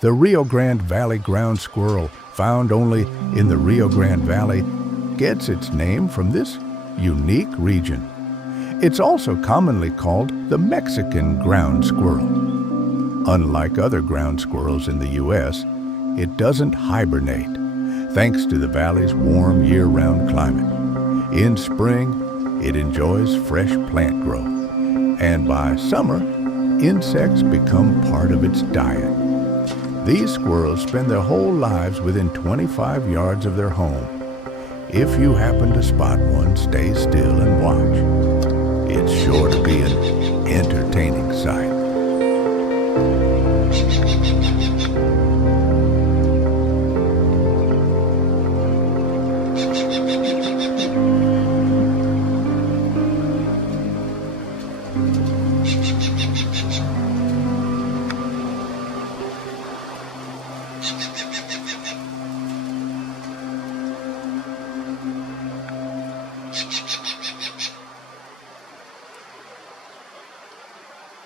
The Rio Grande Valley ground squirrel, found only in the Rio Grande Valley, gets its name from this unique region. It's also commonly called the Mexican ground squirrel. Unlike other ground squirrels in the U.S., it doesn't hibernate, thanks to the valley's warm year-round climate. In spring, it enjoys fresh plant growth, and by summer, insects become part of its diet. These squirrels spend their whole lives within 25 yards of their home. If you happen to spot one, stay still and watch. It's sure to be an entertaining sight. Ch-ch-ch.